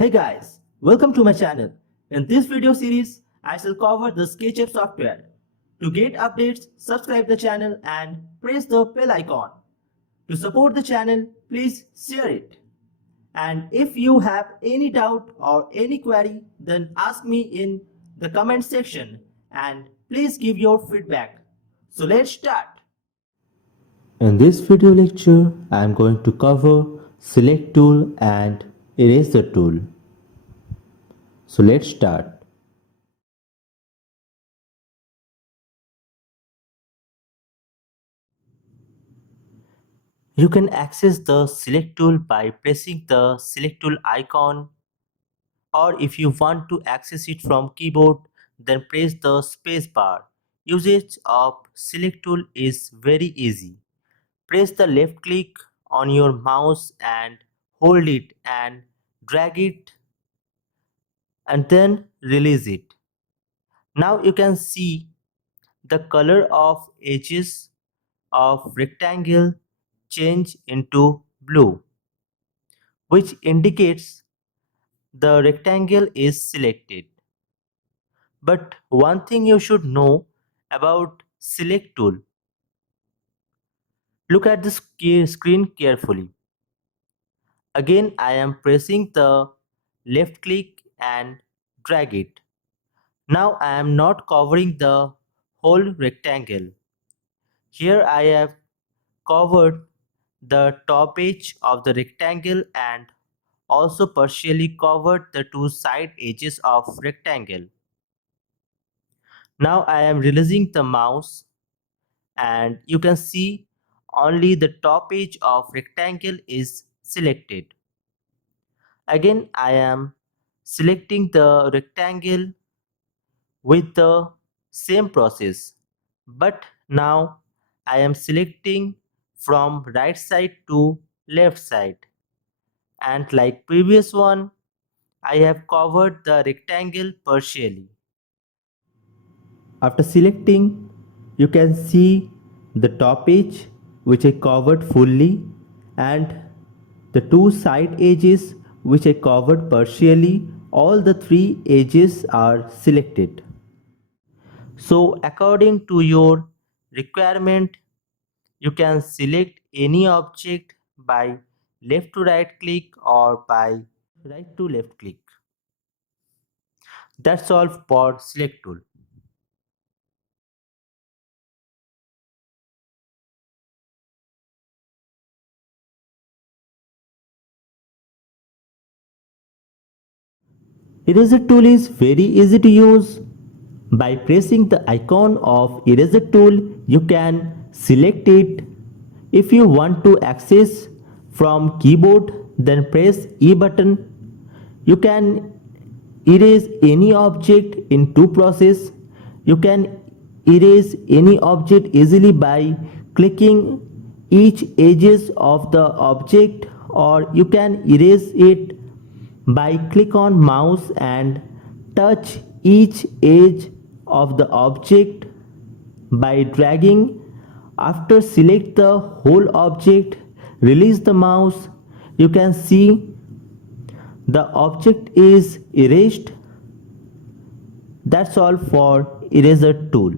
Hey guys, welcome to my channel. In this video series, I shall cover the SketchUp software. To get updates, subscribe the channel and press the bell icon. To support the channel, please share it. And if you have any doubt or any query, then ask me in the comment section and please give your feedback. So let's start. In this video lecture, I am going to cover Select tool and Eraser tool. So let's start. You can access the Select tool by pressing the Select tool icon, or if you want to access it from keyboard, then press the space bar. Usage of Select tool is very easy. Press the left click on your mouse and hold it and drag it and then release it. Now you can see the color of edges of rectangle change into blue, which indicates the rectangle is selected. But one thing you should know about Select tool. Look at the screen carefully. Again, I am pressing the left click and drag it. Now I am not covering the whole rectangle. Here I have covered the top edge of the rectangle and also partially covered the two side edges of rectangle. Now I am releasing the mouse and you can see only the top edge of rectangle is selected. Again I am selecting the rectangle with the same process, but now I am selecting from right side to left side, and like previous one I have covered the rectangle partially. After selecting, you can see the top edge which I covered fully and the two side edges which I covered partially. All the three edges are selected. So according to your requirement, you can select any object by left to right click or by right to left click. That's all for Select tool. Eraser tool is very easy to use. By pressing the icon of eraser tool, you can select it. If you want to access from keyboard, then press E button. You can erase any object in two process. You can erase any object easily by clicking each edges of the object, or you can erase it by click on mouse and touch each edge of the object by dragging. After select the whole object, release the mouse, you can see the object is erased. That's all for eraser tool.